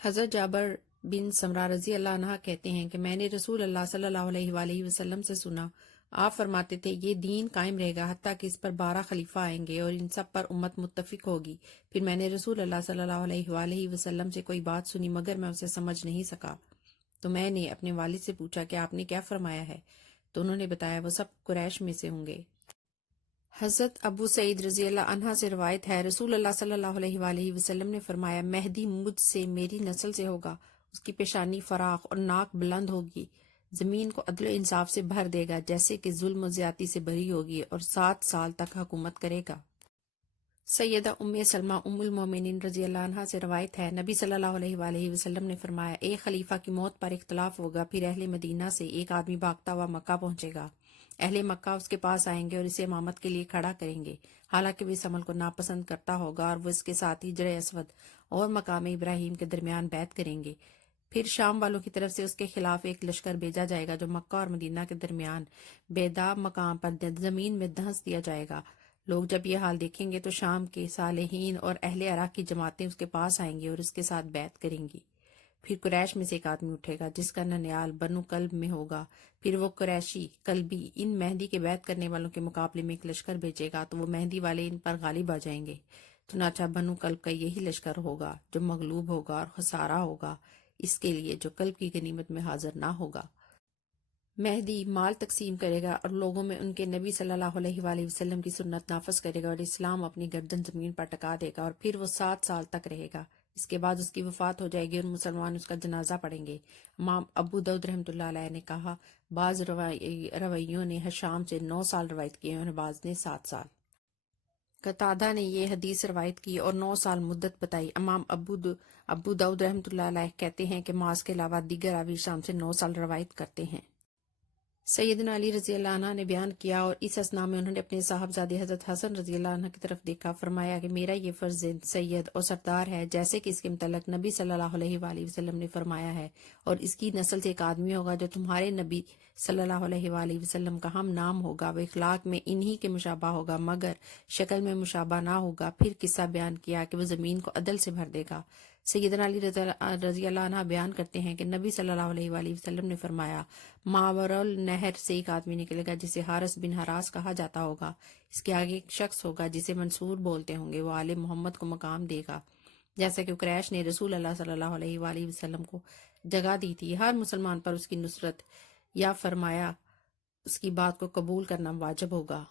حضرت جابر بن سمرہ رضی اللہ عنہ کہتے ہیں کہ میں نے رسول اللہ صلی اللہ علیہ وآلہ وسلم سے سنا، آپ فرماتے تھے یہ دین قائم رہے گا حتیٰ کہ اس پر 12 خلیفہ آئیں گے اور ان سب پر امت متفق ہوگی۔ پھر میں نے رسول اللہ صلی اللہ علیہ وآلہ وسلم سے کوئی بات سنی مگر میں اسے سمجھ نہیں سکا، تو میں نے اپنے والد سے پوچھا کہ آپ نے کیا فرمایا ہے، تو انہوں نے بتایا وہ سب قریش میں سے ہوں گے۔ حضرت ابو سعید رضی اللہ عنہ سے روایت ہے، رسول اللہ صلی اللہ علیہ وآلہ وسلم نے فرمایا، مہدی مجھ سے میری نسل سے ہوگا، اس کی پیشانی فراخ اور ناک بلند ہوگی، زمین کو عدل و انصاف سے بھر دے گا جیسے کہ ظلم و زیادتی سے بھری ہوگی، اور 7 سال تک حکومت کرے گا۔ سیدہ ام سلمہ ام المومنین رضی اللہ عنہ سے روایت ہے، نبی صلی اللہ علیہ وآلہ وسلم نے فرمایا، ایک خلیفہ کی موت پر اختلاف ہوگا، پھر اہل مدینہ سے ایک آدمی بھاگتا ہوا مکہ پہنچے گا، اہل مکہ اس کے پاس آئیں گے اور اسے امامت کے لیے کھڑا کریں گے، حالانکہ وہ اس عمل کو ناپسند کرتا ہوگا، اور وہ اس کے ساتھ ہجر اسود اور مقام ابراہیم کے درمیان بیعت کریں گے۔ پھر شام والوں کی طرف سے اس کے خلاف ایک لشکر بھیجا جائے گا جو مکہ اور مدینہ کے درمیان بیداب مقام پر زمین میں دھنس دیا جائے گا۔ لوگ جب یہ حال دیکھیں گے تو شام کے صالحین اور اہل عراق کی جماعتیں اس کے پاس آئیں گی اور اس کے ساتھ بیعت کریں گی۔ پھر قریش میں سے ایک آدمی اٹھے گا جس کا ننیال بنو کلب میں ہوگا، پھر وہ قریشی کلبی ان مہدی کے بیعت کرنے والوں کے مقابلے میں ایک لشکر بھیجے گا تو وہ مہدی والے ان پر غالب آ جائیں گے، چنانچہ بنو کلب کا یہی لشکر ہوگا جو مغلوب ہوگا اور خسارہ ہوگا اس کے لیے جو کلب کی غنیمت میں حاضر نہ ہوگا۔ مہدی مال تقسیم کرے گا اور لوگوں میں ان کے نبی صلی اللہ علیہ وآلہ وسلم کی سنت نافذ کرے گا اور اسلام اپنی گردن زمین پر ٹکا دے گا، اور پھر وہ 7 سال تک رہے گا۔ اس کے بعد اس کی وفات ہو جائے گی اور مسلمان اس کا جنازہ پڑھیں گے۔ امام ابو داؤد رحمۃ اللہ علیہ نے کہا، بعض رویوں نے حشام سے 9 سال روایت کیے اور بعض نے 7 سال۔ قتادہ نے یہ حدیث روایت کی اور 9 سال مدت بتائی۔ امام ابو داؤد رحمۃ اللہ علیہ کہتے ہیں کہ معاذ کے علاوہ دیگر راوی شام سے 9 سال روایت کرتے ہیں۔ سیدنا علی رضی اللہ عنہ نے بیان کیا اور اس اثناء میں انہوں نے اپنے صاحبزادے حضرت حسن رضی اللہ عنہ کی طرف دیکھا، فرمایا کہ میرا یہ فرض سید اور سردار ہے جیسے کہ اس کے متعلق نبی صلی اللہ علیہ وآلہ وسلم نے فرمایا ہے، اور اس کی نسل سے ایک آدمی ہوگا جو تمہارے نبی صلی اللہ علیہ وآلہ وسلم کا ہم نام ہوگا، وہ اخلاق میں انہی کے مشابہ ہوگا مگر شکل میں مشابہ نہ ہوگا۔ پھر قصہ بیان کیا کہ وہ زمین کو عدل سے بھر دے گا۔ سیدنا علی رضی اللہ عنہ بیان کرتے ہیں کہ نبی صلی اللہ علیہ وآلہ وسلم نے فرمایا، ماورال نہر سے ایک آدمی نکلے گا جسے حارث بن حراس کہا جاتا ہوگا، اس کے آگے ایک شخص ہوگا جسے منصور بولتے ہوں گے، وہ آل محمد کو مقام دے گا جیسا کہ قریش نے رسول اللہ صلی اللہ علیہ وآلہ وسلم کو جگہ دی تھی۔ ہر مسلمان پر اس کی نصرت یا فرمایا اس کی بات کو قبول کرنا واجب ہوگا۔